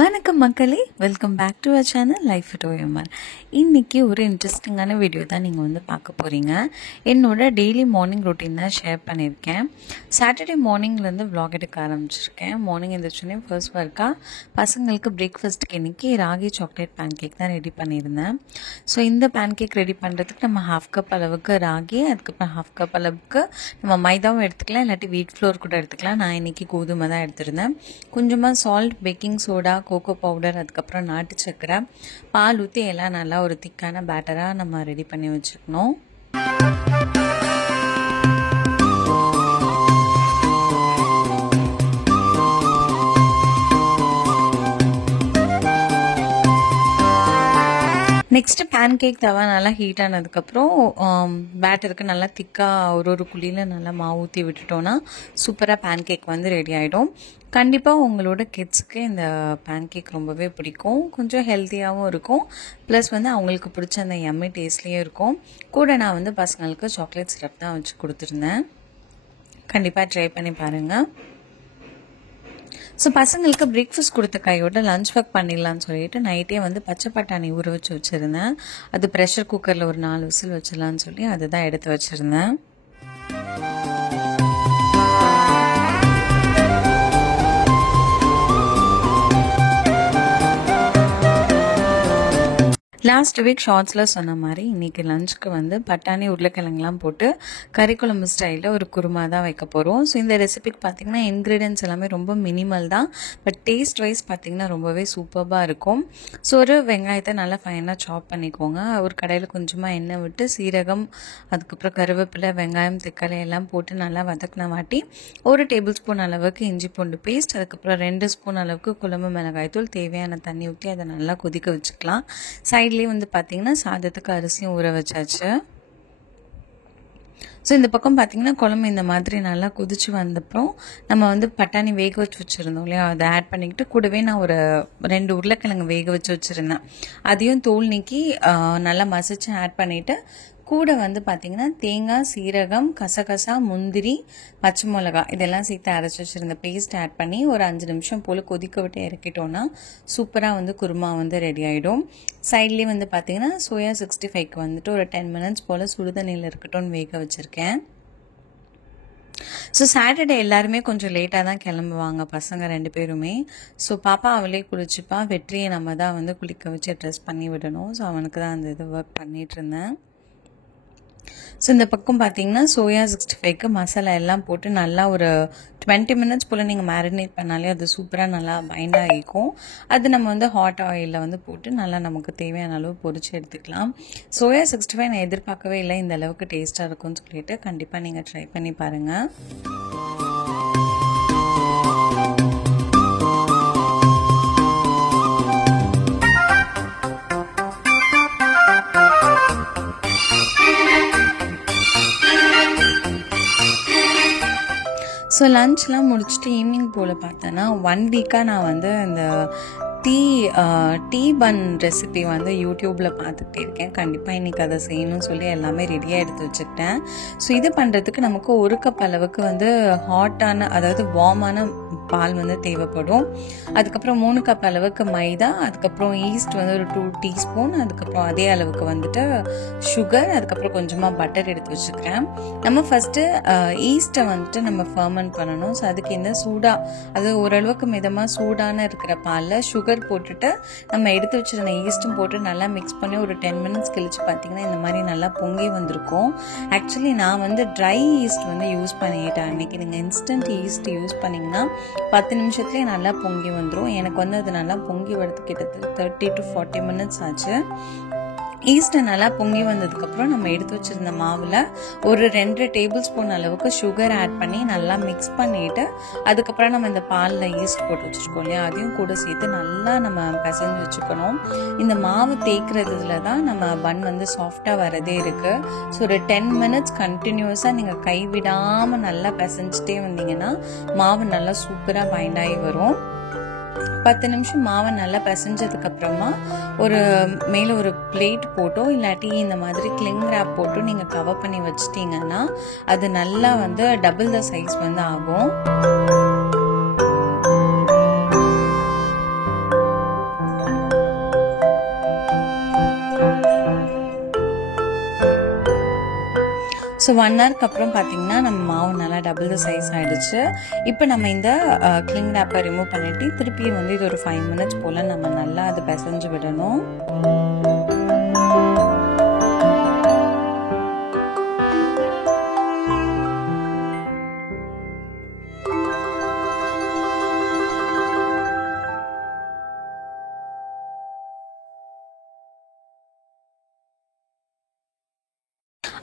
வணக்கம் மக்களே, welcome back to our channel life with OMR. இன்றைக்கி ஒரு இன்ட்ரெஸ்டிங்கான வீடியோ தான் நீங்கள் வந்து பார்க்க போகிறீங்க. என்னோட டெய்லி மார்னிங் ரொட்டீன் தான் ஷேர் பண்ணியிருக்கேன். சாட்டர்டே மார்னிங்லேருந்து விளாக் எடுக்க ஆரம்பிச்சிருக்கேன். மார்னிங் எழுந்திரிச்சோன்னே ஃபர்ஸ்ட் ஒர்க்காக பசங்களுக்கு பிரேக்ஃபாஸ்ட்டுக்கு இன்றைக்கி ராகி சாக்லேட் பேன் கேக் தான் ரெடி பண்ணியிருந்தேன். ஸோ இந்த பேன் கேக் ரெடி பண்ணுறதுக்கு நம்ம 1/2 கப் அளவுக்கு ராகி, அதுக்கப்புறம் 1/2 கப் அளவுக்கு நம்ம மைதாவும் எடுத்துக்கலாம், இல்லாட்டி வீட் ஃப்ளோர் கூட எடுத்துக்கலாம். நான் இன்றைக்கி கோதுமை தான் எடுத்திருந்தேன். கொஞ்சமாக salt, baking soda, cocoa powder, அதுக்கப்புறம் நாட்டு சக்கரை, பால் ஊற்றி எல்லாம் நல்லா ஒரு திக்கான பேட்டராக நம்ம ரெடி பண்ணி வச்சுக்கணும். நெக்ஸ்ட்டு பேன் கேக் தவா நல்லா ஹீட் ஆனதுக்கப்புறம் பேட்டருக்கு நல்லா திக்காக ஒரு குழியில் நல்லா மாவு ஊற்றி விட்டுட்டோன்னா சூப்பராக பேன் கேக் வந்து ரெடி ஆகிடும். கண்டிப்பாக உங்களோட கிட்ஸுக்கு இந்த பேன் கேக் ரொம்பவே பிடிக்கும். கொஞ்சம் ஹெல்த்தியாகவும் இருக்கும், ப்ளஸ் வந்து அவங்களுக்கு பிடிச்ச அந்த எம்மி டேஸ்ட்லேயும் இருக்கும். கூட நான் வந்து பசங்களுக்கு சாக்லேட் சிரப் தான் வச்சு கொடுத்துருந்தேன். கண்டிப்பாக ட்ரை பண்ணி பாருங்கள். ஸோ பசங்களுக்கு பிரேக்ஃபாஸ்ட் கொடுத்த கையோட லஞ்ச் ஒர்க் பண்ணிடலான்னு சொல்லிட்டு நைட்டே வந்து பச்சை பட்டாணி ஊற வச்சு வச்சுருந்தேன். அது ப்ரெஷர் குக்கரில் ஒரு 4 விசில் வச்சிடலான்னு சொல்லி அதை தான் எடுத்து வச்சுருந்தேன். லாஸ்ட் வீக் ஷார்ட்ஸில் சொன்ன மாதிரி இன்றைக்கி லஞ்சுக்கு வந்து பட்டாணி உருளைக்கிழங்குலாம் போட்டு கறி குழம்பு ஸ்டைலில் ஒரு குருமா தான் வைக்க போகிறோம். ஸோ இந்த ரெசிபிக்கு பார்த்திங்கன்னா இன்க்ரீடியன்ஸ் எல்லாமே ரொம்ப மினிமல் தான், பட் டேஸ்ட் வைஸ் பார்த்திங்கன்னா ரொம்பவே சூப்பராக இருக்கும். ஸோ ஒரு வெங்காயத்தை நல்லா ஃபைனாக சாப் பண்ணிக்கோங்க. ஒரு கடையில் கொஞ்சமாக எண்ணெய் விட்டு சீரகம், அதுக்கப்புறம் கருவேப்பிலை, வெங்காயம், தக்காளி எல்லாம் போட்டு நல்லா வதக்கின வாட்டி 1 டேபிள் ஸ்பூன் அளவுக்கு இஞ்சி பூண்டு பேஸ்ட், அதுக்கப்புறம் 2 ஸ்பூன் அளவுக்கு குழம்பு மிளகாய்த்தூள், தேவையான தண்ணி ஊற்றி அதை நல்லா கொதிக்க வச்சுக்கலாம். சைட்லேயே வந்து பார்த்தீங்கன்னா சாதத்துக்கு அரிசியும் ஊற வச்சாச்சு. ஸோ இந்த பக்கம் பார்த்தீங்கன்னா குழம்பு இந்த மாதிரி நல்லா கொதிச்சு வந்தப்புறம் நம்ம வந்து பட்டாணி வேக வச்சு வச்சுருந்தோம் இல்லையா, அதை ஆட் பண்ணிக்கிட்டு கூடவே நான் ஒரு 2 உருளைக்கிழங்கு வேக வச்சு வச்சுருந்தேன். அதையும் தோல் நீக்கி நல்லா மசிச்சு ஆட் பண்ணிவிட்டு கூட வந்து பார்த்திங்கன்னா தேங்காய், சீரகம், கசகசா, முந்திரி, பச்சை மிளகா இதெல்லாம் சேர்த்து அரைச்சி வச்சுருந்த பேஸ்ட் ஆட் பண்ணி ஒரு 5 நிமிஷம் போல் கொதிக்க விட்டு இறக்கிட்டோன்னா சூப்பராக வந்து குருமா வந்து ரெடி ஆகிடும். சைட்லேயே வந்து பார்த்திங்கன்னா சோயா 65க்கு வந்துட்டு ஒரு 10 மினிட்ஸ் போல் சுடுதண்ணியில் இருக்கட்டும்னு வேக வச்சுருக்கேன். ஸோ சாட்டர்டே எல்லாருமே கொஞ்சம் லேட்டாக தான் கிளம்புவாங்க பசங்க 2 பேருமே. ஸோ பாப்பா அவளே குளிச்சுப்பா, வெற்றியை நம்ம தான் வந்து குளிக்க வச்சு ட்ரெஸ் பண்ணி விடணும். ஸோ அவனுக்கு தான் அந்த இது ஒர்க் பண்ணிகிட்டு இருந்தேன். ஸோ இந்த பக்கம் பார்த்தீங்கன்னா சோயா 65க்கு மசாலா எல்லாம் போட்டு நல்லா ஒரு 20 மினிட்ஸ் போல் நீங்கள் மேரினேட் பண்ணாலே அது சூப்பராக நல்லா பைண்ட் ஆகிக்கும். அது நம்ம வந்து ஹாட் ஆயிலில் வந்து போட்டு நல்லா நமக்கு தேவையான அளவு பொரிச்சு எடுத்துக்கலாம். சோயா 65 நான் எதிர்பார்க்கவே இல்லை இந்த அளவுக்கு டேஸ்ட்டாக இருக்கும்னு சொல்லிட்டு கண்டிப்பாக நீங்கள் ட்ரை பண்ணி பாருங்கள். ஸோ லன்ச்லாம் முடிச்சுட்டு ஈவினிங் போல் பார்த்தேன்னா 1 வீக்காக நான் வந்து இந்த டீ பன் ரெசிபி வந்து யூடியூப்பில் பார்த்துக்கிட்டே இருக்கேன். கண்டிப்பாக இன்றைக்கி அதை செய்யணும்னு சொல்லி எல்லாமே ரெடியாக எடுத்து வச்சுக்கிட்டேன். ஸோ இது பண்ணுறதுக்கு நமக்கு 1 கப் அளவுக்கு வந்து ஹாட்டான, அதாவது வார்மான பால் வந்து தேவைப்படும். அதுக்கப்புறம் 3 கப் அளவுக்கு மைதா, அதுக்கப்புறம் ஈஸ்ட் வந்து ஒரு 2 டீஸ்பூன், அதுக்கப்புறம் அதே அளவுக்கு வந்துட்டு சுகர், அதுக்கப்புறம் கொஞ்சமாக பட்டர் எடுத்து வச்சுக்கிறேன். நம்ம ஃபஸ்ட்டு ஈஸ்ட்டை வந்துட்டு நம்ம ஃபர்மெண்ட் பண்ணணும். ஸோ அதுக்கு இந்த சூடாக, அது ஓரளவுக்கு மிதமாக சூடான இருக்கிற பாலில் சுகர் போட்டுட்டு நம்ம எடுத்து வச்சிருந்த ஈஸ்ட்டும் போட்டு நல்லா மிக்ஸ் பண்ணி ஒரு 10 மினிட்ஸ் கழிச்சு பார்த்தீங்கன்னா இந்த மாதிரி நல்லா பொங்கி வந்திருக்கும். ஆக்சுவலி நான் வந்து ட்ரை ஈஸ்ட் வந்து யூஸ் பண்ணிட்டேன் அன்றைக்கி. நீங்கள் இன்ஸ்டன்ட் ஈஸ்ட் யூஸ் பண்ணிங்கன்னா 10 நிமிஷத்துலேயே நல்லா பொங்கி வந்துடும். எனக்கு வந்து அது நல்லா பொங்கி வரதுக்கு கிட்டத்தட்ட 30 to 40 மினிட்ஸ் ஆச்சு. ஈஸ்ட்டை நல்லா பொங்கி வந்ததுக்கப்புறம் நம்ம எடுத்து வச்சுருந்த மாவில் ஒரு 2 டேபிள் ஸ்பூன் அளவுக்கு சுகர் ஆட் பண்ணி நல்லா மிக்ஸ் பண்ணிவிட்டு அதுக்கப்புறம் நம்ம இந்த பாலில் ஈஸ்ட் போட்டு வச்சுருக்கோம் இல்லையா, அதையும் கூட சேர்த்து நல்லா நம்ம பிசைஞ்சு வச்சுக்கணும். இந்த மாவு தேய்க்கிறதுல தான் நம்ம பன் வந்து சாஃப்டாக வரதே இருக்குது. ஸோ ஒரு 10 மினிட்ஸ் கண்டினியூஸாக நீங்கள் கைவிடாமல் நல்லா பிசைஞ்சிட்டே வந்தீங்கன்னா மாவு நல்லா சூப்பராக பைண்ட் ஆகி வரும். 10 நிமிஷம் மாவை நல்லா பிசைஞ்சதுக்கு அப்புறமா ஒரு மேலே ஒரு பிளேட் போட்டோ இல்லாட்டி இந்த மாதிரி கிளிங் ரேப் போட்டோ நீங்கள் கவர் பண்ணி வச்சிட்டிங்கன்னா அது நல்லா வந்து டபுள் த சைஸ் வந்து ஆகும். ஸோ 1 ஹவருக்கு அப்புறம் பார்த்தீங்கன்னா நம்ம மாவு நல்லா டபுள் த சைஸ் ஆகிடுச்சு. இப்போ நம்ம இந்த கிளிங் ரேப்பை ரிமூவ் பண்ணிவிட்டு திருப்பி வந்து இது ஒரு 5 மினிட்ஸ் போல் நம்ம நல்லா அதை பிசைஞ்சு விடணும்.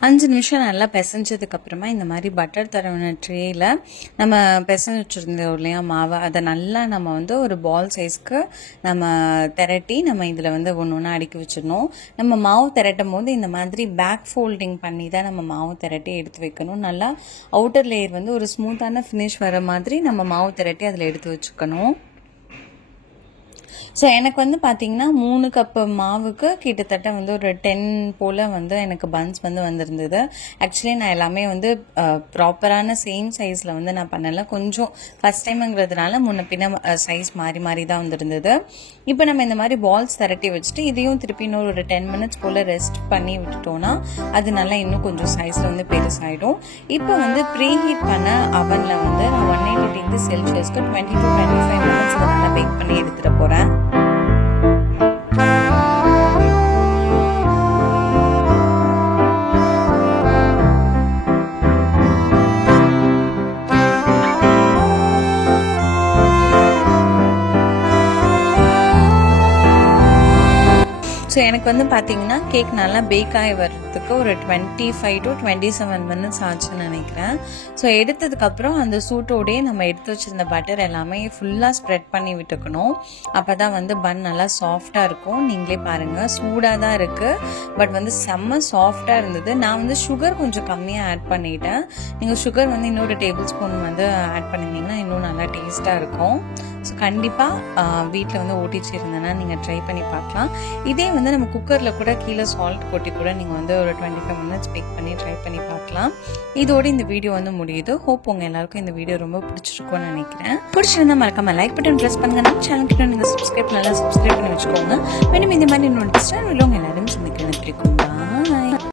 அஞ்சு நிமிஷம் நல்லா பிசைஞ்சதுக்கப்புறமா இந்த மாதிரி பட்டர் தடவின ட்ரேயில் நம்ம பிசைஞ்சு வச்சுருந்தோம் இல்லையா மாவை, அதை நல்லா நம்ம வந்து ஒரு பால் சைஸ்க்கு நம்ம திரட்டி நம்ம இதில் வந்து ஒன்று ஒன்று அடுக்கி வச்சிடணும். நம்ம மாவு திரட்டும் போது இந்த மாதிரி பேக் ஃபோல்டிங் பண்ணி தான் நம்ம மாவு திரட்டி எடுத்து வைக்கணும். நல்லா அவுட்டர் லேயர் வந்து ஒரு ஸ்மூத்தான ஃபினிஷ் வர மாதிரி நம்ம மாவு திரட்டி அதில் எடுத்து வச்சுக்கணும். ஸோ எனக்கு வந்து பார்த்தீங்கன்னா 3 கப்பு மாவுக்கு கிட்டத்தட்ட வந்து ஒரு 10 போல் வந்து எனக்கு பன்ஸ் வந்து வந்திருந்தது. ஆக்சுவலி நான் எல்லாமே வந்து ப்ராப்பரான சேம் சைஸில் வந்து நான் பண்ணலை. கொஞ்சம் ஃபஸ்ட் டைமுங்கிறதுனால முன்ன பின்ன சைஸ் மாறி மாறி தான் வந்துருந்தது. இப்போ நம்ம இந்த மாதிரி பால்ஸ் திரட்டி வச்சுட்டு இதையும் திருப்பி இன்னொரு ஒரு 10 மினிட்ஸ் போல் ரெஸ்ட் பண்ணி விட்டுட்டோன்னா அது நல்லா இன்னும் கொஞ்சம் சைஸில் வந்து பெருசாகிடும். இப்போ வந்து ப்ரீஹீட் பண்ண அவனில் வந்து நான் 180 டிகிரி செல்சியஸ்க்கு 20 to 25 மினிட்ஸ் நல்லா பேக் பண்ணி எடுத்துகிட்டு போகிறேன். ஸோ எனக்கு வந்து பார்த்தீங்கன்னா கேக் நல்லா பேக் ஆகி வர்றதுக்கு ஒரு 25 to 27 மினிட்ஸ் ஆச்சுன்னு நினைக்கிறேன். ஸோ எடுத்ததுக்கப்புறம் அந்த சூட்டோடையே நம்ம எடுத்து வச்சுருந்த பட்டர் எல்லாமே ஃபுல்லாக ஸ்ப்ரெட் பண்ணி விட்டுக்கணும். அப்போ தான் வந்து பன் நல்லா சாஃப்டாக இருக்கும். நீங்களே பாருங்கள், சூடாக தான் இருக்குது, பட் வந்து செம்ம சாஃப்டாக இருந்தது. நான் வந்து சுகர் கொஞ்சம் கம்மியாக ஆட் பண்ணிட்டேன். நீங்கள் சுகர் வந்து இன்னொரு டேபிள் ஸ்பூன் வந்து ஆட் பண்ணியிருந்தீங்கன்னா இன்னும் நல்லா டேஸ்ட்டாக இருக்கும். ஸோ கண்டிப்பாக வீட்டில் வந்து ஓட்டிச்சு இருந்தேன்னா நீங்கள் ட்ரை பண்ணி பார்க்கலாம். இதே வந்து நம்ம குக்கரில் கூட கீழே சால்ட் கொட்டி கூட நீங்கள் வந்து ஒரு 25 மினிட்ஸ் பேக் பண்ணி ட்ரை பண்ணி பார்க்கலாம். இதோட இந்த வீடியோ வந்து முடியுது. ஹோப் உங்கள் எல்லாருக்கும் இந்த வீடியோ ரொம்ப பிடிச்சிருக்கும்னு நினைக்கிறேன். பிடிச்சிருந்தா மறக்காம லைக் பட்டன் ப்ரெஸ் பண்ணுங்க. நம்ம சேனல் கிட்ட நீங்கள் சப்ஸ்கிரைப் பண்ணி வச்சுக்கோங்க. மேடம் இந்த மாதிரி நோட்டிஸ்டாக உள்ளவங்க எல்லாரும் சந்திக்க பிடிக்கும்.